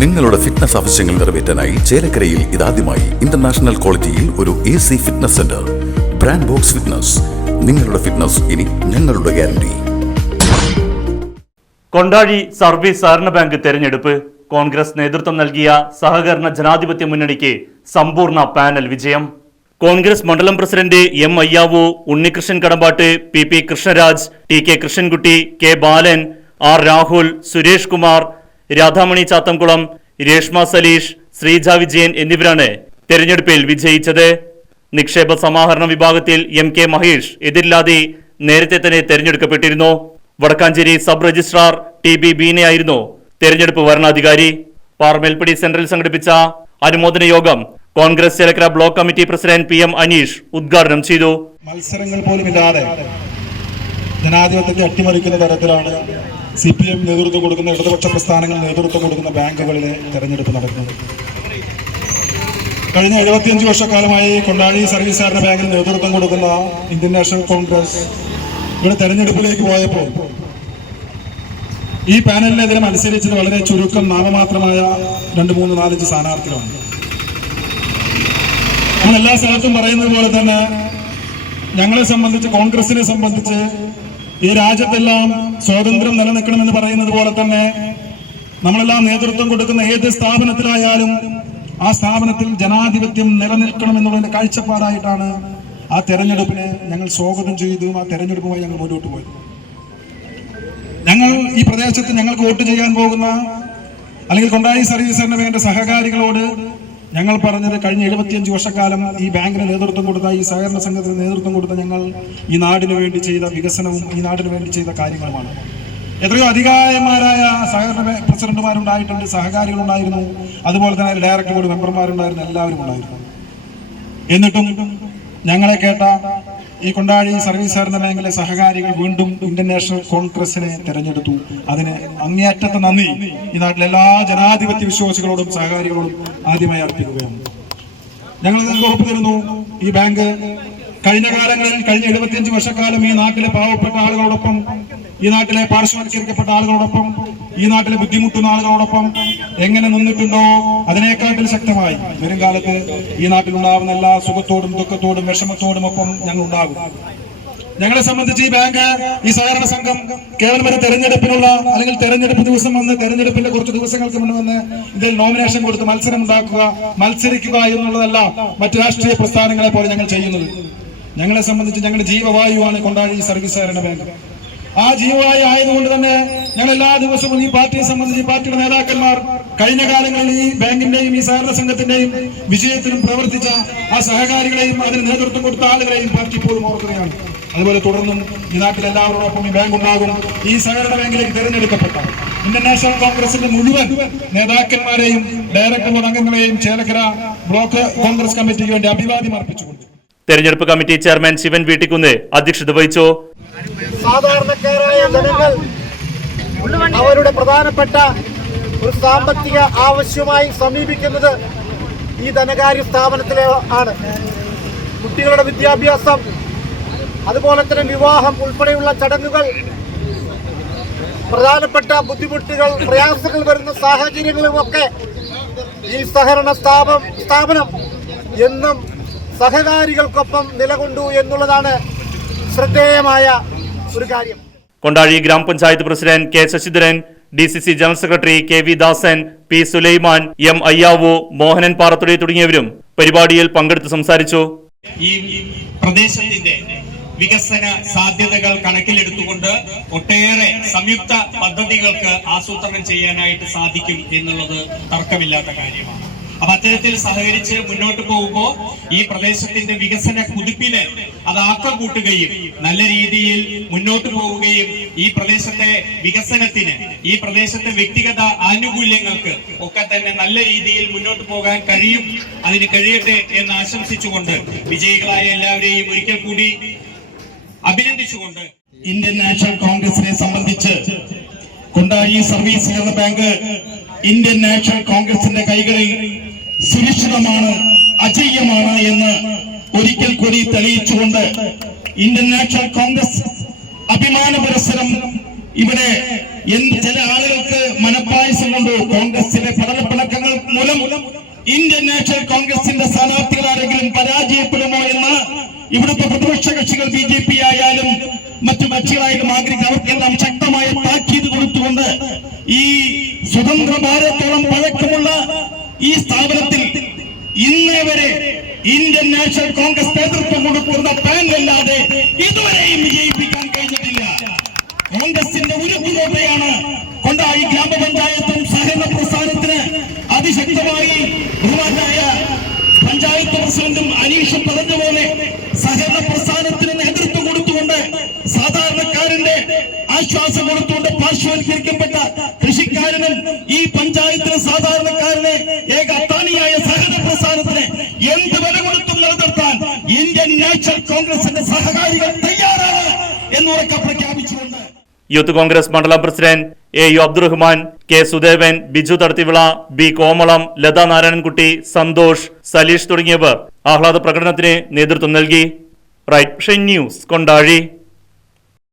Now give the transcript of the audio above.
നിങ്ങളുടെ ഫിറ്റ്നസ് ആവശ്യങ്ങൾ നിറവേറ്റാനായി ചേലക്കരയിൽ ഇതാദ്യമായി ഇന്റർനാഷണൽ ക്വാളിറ്റിയിൽ ഒരു A C fitness centre brand box fitness നിങ്ങളുടെ ഫിറ്റ്നസ് ഇനി ഞങ്ങളുടെ ഗ്യാരണ്ടി കൊണ്ടാഴി സർവീസ് സഹകരണ ബാങ്ക് തെരഞ്ഞെടുപ്പ്. കോൺഗ്രസ് നേതൃത്വം നൽകിയ സഹകരണ ജനാധിപത്യ മുന്നണിക്ക് സമ്പൂർണ പാനൽ വിജയം. കോൺഗ്രസ് മണ്ഡലം president M Ayyavu Unnikrishnan Kadambattu P P Krishnaraj T K Krishnankutty K Balan R Rahul Suresh Kumar Radhamani Chathamkulam Reshma Saleesh Sreeja Vijayan എന്നിവരാണ് തെരഞ്ഞെടുപ്പിൽ വിജയിച്ചത്. നിക്ഷേപ സമാഹരണ വിഭാഗത്തിൽ എം കെ മഹേഷ് എതിരില്ലാതെ നേരത്തെ തന്നെ തെരഞ്ഞെടുക്കപ്പെട്ടിരുന്നു. Vadakkanchery sub registrar T B ബീനയായിരുന്നു തെരഞ്ഞെടുപ്പ് വരണാധികാരി പാർമേൽപ്പടി സെന്ററിൽ സംഘടിപ്പിച്ച അനുമോദന യോഗം Congress Chelakkara block committee president P M Aneesh ഉദ്ഘാടനം ചെയ്തു. മത്സരങ്ങൾ പോലും ഇല്ലാതെ ജനാധിപത്യത്തെ അട്ടിമറിക്കുന്ന തരത്തിലാണ് സി പി എം നേതൃത്വം കൊടുക്കുന്ന ഇടതുപക്ഷ പ്രസ്ഥാനങ്ങൾ നേതൃത്വം കൊടുക്കുന്ന ബാങ്കുകളിലെ തെരഞ്ഞെടുപ്പ് നടക്കുന്നത്. കഴിഞ്ഞ എഴുപത്തിയഞ്ച് വർഷക്കാലമായി കൊണ്ടാഴി സർവീസ് സഹകരണ ബാങ്കിന് നേതൃത്വം കൊടുക്കുന്ന ഇന്ത്യൻ നാഷണൽ കോൺഗ്രസ് ഇവിടെ തെരഞ്ഞെടുപ്പിലേക്ക് പോയപ്പോൾ ഈ പാനലിനെതിരെ മത്സരിച്ചത് വളരെ ചുരുക്കം നാമമാത്രമായ രണ്ട് മൂന്ന് നാലഞ്ച് സ്ഥാനാർത്ഥികളാണ്. നമ്മൾ എല്ലാ സ്ഥലത്തും പറയുന്നത് പോലെ തന്നെ ഞങ്ങളെ സംബന്ധിച്ച് കോൺഗ്രസിനെ സംബന്ധിച്ച് ഈ രാജ്യത്തെല്ലാം സ്വാതന്ത്ര്യം നിലനിൽക്കണമെന്ന് പറയുന്നത് പോലെ തന്നെ നമ്മളെല്ലാം നേതൃത്വം കൊടുക്കുന്ന ഏത് സ്ഥാപനത്തിലായാലും ആ സ്ഥാപനത്തിൽ ജനാധിപത്യം നിലനിൽക്കണം എന്നുള്ളതിന്റെ കാഴ്ചപ്പാടായിട്ടാണ് ആ തെരഞ്ഞെടുപ്പിനെ ഞങ്ങൾ സ്വാഗതം ചെയ്തു ആ തെരഞ്ഞെടുപ്പുമായി ഞങ്ങൾ മുന്നോട്ട് പോയത്. ഞങ്ങൾ ഈ പ്രദേശത്ത് ഞങ്ങൾക്ക് വോട്ട് ചെയ്യാൻ പോകുന്ന അല്ലെങ്കിൽ കൊണ്ടായി സർവീസ് വേണ്ട സഹകാരികളോട് ഞങ്ങൾ പറഞ്ഞത് കഴിഞ്ഞ എഴുപത്തിയഞ്ച് വർഷക്കാലം ഈ ബാങ്കിന് നേതൃത്വം കൊടുത്ത ഈ സഹകരണ സംഘത്തിന് നേതൃത്വം കൊടുത്ത ഞങ്ങൾ ഈ നാടിനു വേണ്ടി ചെയ്ത വികസനവും ഈ നാടിന് വേണ്ടി ചെയ്ത കാര്യങ്ങളുമാണ്. എത്രയോ അധികായന്മാരായ സഹകരണ പ്രസിഡന്റുമാരുണ്ടായിട്ടുണ്ട് സഹകാരികളുണ്ടായിരുന്നു. അതുപോലെ തന്നെ ഡയറക്ടർ ബോർഡ് മെമ്പർമാരുണ്ടായിരുന്നു എല്ലാവരും ഉണ്ടായിരുന്നു. എന്നിട്ടും ഞങ്ങളെ കേട്ട ഈ കൊണ്ടാടി സർവീസ് സഹകരണ ബാങ്കിലെ സഹകാരികൾ വീണ്ടും ഇന്ത്യൻ നാഷണൽ കോൺഗ്രസിനെ തെരഞ്ഞെടുത്തു. അതിന് അങ്ങേയറ്റത്തെ നന്ദി. ഈ നാട്ടിലെ എല്ലാ ജനാധിപത്യ വിശ്വാസികളോടും സഹകാരികളോടും ആദ്യമായി അർപ്പിക്കുകയാണ്. ഞങ്ങൾ നിങ്ങൾക്ക് ഉറപ്പ് തരുന്നു ഈ ബാങ്ക് കഴിഞ്ഞ കാലങ്ങളിൽ കഴിഞ്ഞ എഴുപത്തിയഞ്ച് വർഷക്കാലം ഈ നാട്ടിലെ പാവപ്പെട്ട ആളുകളോടൊപ്പം ഈ നാട്ടിലെ പാർശ്വവൽക്കരിക്കപ്പെട്ട ആളുകളോടൊപ്പം ഈ നാട്ടിലെ ബുദ്ധിമുട്ടുന്ന ആളുകളോടൊപ്പം എങ്ങനെ നിന്നിട്ടുണ്ടോ അതിനേക്കാട്ടിൽ ശക്തമായി. വരും കാലത്ത് ഈ നാട്ടിലുണ്ടാവുന്ന എല്ലാ സുഖത്തോടും ദുഃഖത്തോടും വിഷമത്തോടും ഒപ്പം ഞങ്ങൾ ഉണ്ടാകും ഞങ്ങളെ സംബന്ധിച്ച് ഈ ബാങ്ക് ഈ സഹകരണ സംഘം കേവലം ഒരു തെരഞ്ഞെടുപ്പിനുള്ള അല്ലെങ്കിൽ തെരഞ്ഞെടുപ്പ് ദിവസം വന്ന് തെരഞ്ഞെടുപ്പിന്റെ കുറച്ച് ദിവസങ്ങൾക്ക് മുന്നേ വന്ന് ഇതിൽ നോമിനേഷൻ കൊടുത്ത് മത്സരം ഉണ്ടാക്കുക മത്സരിക്കുക എന്നുള്ളതല്ല മറ്റു രാഷ്ട്രീയ പ്രസ്ഥാനങ്ങളെ പോലെ ഞങ്ങൾ ചെയ്യുന്നത്. ഞങ്ങളെ സംബന്ധിച്ച് ഞങ്ങളുടെ ജീവവായുവാണ് കൊണ്ടാടി ഈ സർവീസ് സഹകരണ ബാങ്ക് ആ ജീവവായു ആയതുകൊണ്ട് തന്നെ ഞങ്ങൾ എല്ലാ ദിവസവും ഈ പാർട്ടിയെ സംബന്ധിച്ച് പാർട്ടിയുടെ നേതാക്കന്മാർ കഴിഞ്ഞ കാലങ്ങളിൽ ഈ ബാങ്കിന്റെയും ഈ സഹകരണ സംഘത്തിന്റെയും വിജയത്തിനും പ്രവർത്തിച്ച ആ സഹകാരികളെയും അതിന് നേതൃത്വം കൊടുത്ത ആളുകളെയും പാർട്ടി ഇപ്പോഴും ഓർക്കുകയാണ് അതുപോലെ തുടർന്നും ഈ നാട്ടിൽ എല്ലാവരോടൊപ്പം ഈ ബാങ്ക് ഉണ്ടാകും. ഈ സഹകരണ ബാങ്കിലേക്ക് തിരഞ്ഞെടുക്കപ്പെട്ട ഇന്ത്യൻ നാഷണൽ കോൺഗ്രസിന്റെ മുഴുവൻ നേതാക്കന്മാരെയും ഡയറക്ടർ ബോർഡ് അംഗങ്ങളെയും ചേലക്കര ബ്ലോക്ക് കോൺഗ്രസ് കമ്മിറ്റിക്ക് വേണ്ടി അഭിവാദ്യം അർപ്പിച്ചുകൊണ്ട്. തെരഞ്ഞെടുപ്പ് കമ്മിറ്റി ചെയർമാൻ ശിവൻ വീട്ടിക്കുന്ന് അധ്യക്ഷത വഹിച്ചു? സാധാരണക്കാരായ ജനങ്ങൾ അവരുടെ പ്രധാനപ്പെട്ട ഒരു സാമ്പത്തിക ആവശ്യമായി സമീപിക്കുന്നത് ഈ ധനകാര്യ സ്ഥാപനത്തിലെ ആണ്. കുട്ടികളുടെ വിദ്യാഭ്യാസം അതുപോലെ തന്നെ വിവാഹം ഉൾപ്പെടെയുള്ള ചടങ്ങുകൾ പ്രധാനപ്പെട്ട ബുദ്ധിമുട്ടുകൾ പ്രയാസങ്ങൾ വരുന്ന സാഹചര്യങ്ങളുമൊക്കെ ഈ സഹകരണ സ്ഥാപനം സ്ഥാപനം എന്നും സഹകാരികൾക്കൊപ്പം നിലകൊണ്ടു എന്നുള്ളതാണ് ശ്രദ്ധേയമായ ഒരു കാര്യം. കൊണ്ടാഴി ഗ്രാമപഞ്ചായത്ത് president K Sasidharan D C C general secretary K V Dasan P Sulaiman M Ayyavu Mohanan Parathudi തുടങ്ങിയവരും പരിപാടിയിൽ പങ്കെടുത്ത് സംസാരിച്ചു. ഈ പ്രദേശത്തിന്റെ വികസന സാധ്യതകൾ കണക്കിലെടുത്തുകൊണ്ട് ഒട്ടേറെ സംയുക്ത പദ്ധതികൾക്ക് ആസൂത്രണം ചെയ്യാനായിട്ട് സാധിക്കും എന്നുള്ളത് തർക്കമില്ലാത്ത കാര്യമാണ്. അപ്പൊ അത്തരത്തിൽ സഹകരിച്ച് മുന്നോട്ട് പോകുമ്പോൾ ഈ പ്രദേശത്തിന്റെ വികസന കുതിപ്പിന് അത് ആക്കം കൂട്ടുകയും നല്ല രീതിയിൽ മുന്നോട്ട് പോവുകയും ഈ പ്രദേശത്തെ വികസനത്തിന് ഈ പ്രദേശത്തെ വ്യക്തിഗത ആനുകൂല്യങ്ങൾക്ക് ഒക്കെ തന്നെ നല്ല രീതിയിൽ മുന്നോട്ട് പോകാൻ കഴിയും അതിന് കഴിയട്ടെ എന്ന് ആശംസിച്ചുകൊണ്ട് വിജയികളായ എല്ലാവരെയും ഒരിക്കൽ കൂടി അഭിനന്ദിച്ചുകൊണ്ട് ഇന്ത്യൻ നാഷണൽ കോൺഗ്രസിനെ സംബന്ധിച്ച് കൊണ്ടായി സർവീസ് ബാങ്ക് ഇന്ത്യൻ നാഷണൽ കോൺഗ്രസിന്റെ കൈകളിൽ സുരക്ഷിതമാണ് അജയ്യമാണ് എന്ന് ഒരിക്കൽ കൂടി തെളിയിച്ചുകൊണ്ട് ഇന്ത്യൻ നാഷണൽ കോൺഗ്രസ് അഭിമാന പുരസ്സരം ഇവിടെ ചില ആളുകൾക്ക് മനപ്പായസം കൊണ്ട്. കോൺഗ്രസിലെ ഇന്ത്യൻ നാഷണൽ കോൺഗ്രസിന്റെ സ്ഥാനാർത്ഥികൾ ആരെങ്കിലും പരാജയപ്പെടുമോ എന്ന് ഇവിടുത്തെ പ്രതിപക്ഷ കക്ഷികൾ ബി ജെ പി ആയാലും മറ്റു കക്ഷികളായാലും ആഗ്രഹിക്കും അവർക്കെല്ലാം ശക്തമായ താക്കീത് കൊടുത്തുകൊണ്ട് ഈ സ്വതന്ത്ര ഭാരത്തോളം പഴക്കമുള്ള ഈ സ്ഥാപനത്തിൽ ഇന്നേ വരെ ഇന്ത്യൻ നാഷണൽ കോൺഗ്രസ് നേതൃത്വം കൊടുക്കുന്ന പാനലല്ലാതെ ഇതുവരെയും വിജയിപ്പിക്കാൻ കഴിഞ്ഞിട്ടില്ല. കോൺഗ്രസിന്റെ ഉരുക്കുകോട്ടയാണ് കൊണ്ടായി ഗ്രാമപഞ്ചായത്തും സഹകരണ പ്രസ്ഥാനത്തിന് അതിശക്തമായി ബഹുമാനായ പഞ്ചായത്ത് പ്രസിഡന്റും അനീഷും പറഞ്ഞ സഹകരണ അത്താണിയായ സഹത പ്രസ്ഥാനത്തിന് എന്ത് വില കൊടുത്തും നിലനിർത്താൻ ഇന്ത്യൻ നാഷണൽ കോൺഗ്രസിന്റെ സഹകാരികൾ തയ്യാറാണ് എന്നുറക്കെ പ്രഖ്യാപിച്ചുകൊണ്ട്. യൂത്ത് കോൺഗ്രസ് മണ്ഡലം president A U Abdurahman K Sudevan Biju Thadathivila B Komalam Latha Narayanankutty Santhosh Saleesh തുടങ്ങിയവർ ആഹ്ലാദ പ്രകടനത്തിന് നേതൃത്വം നൽകി. Right news Kondazhi.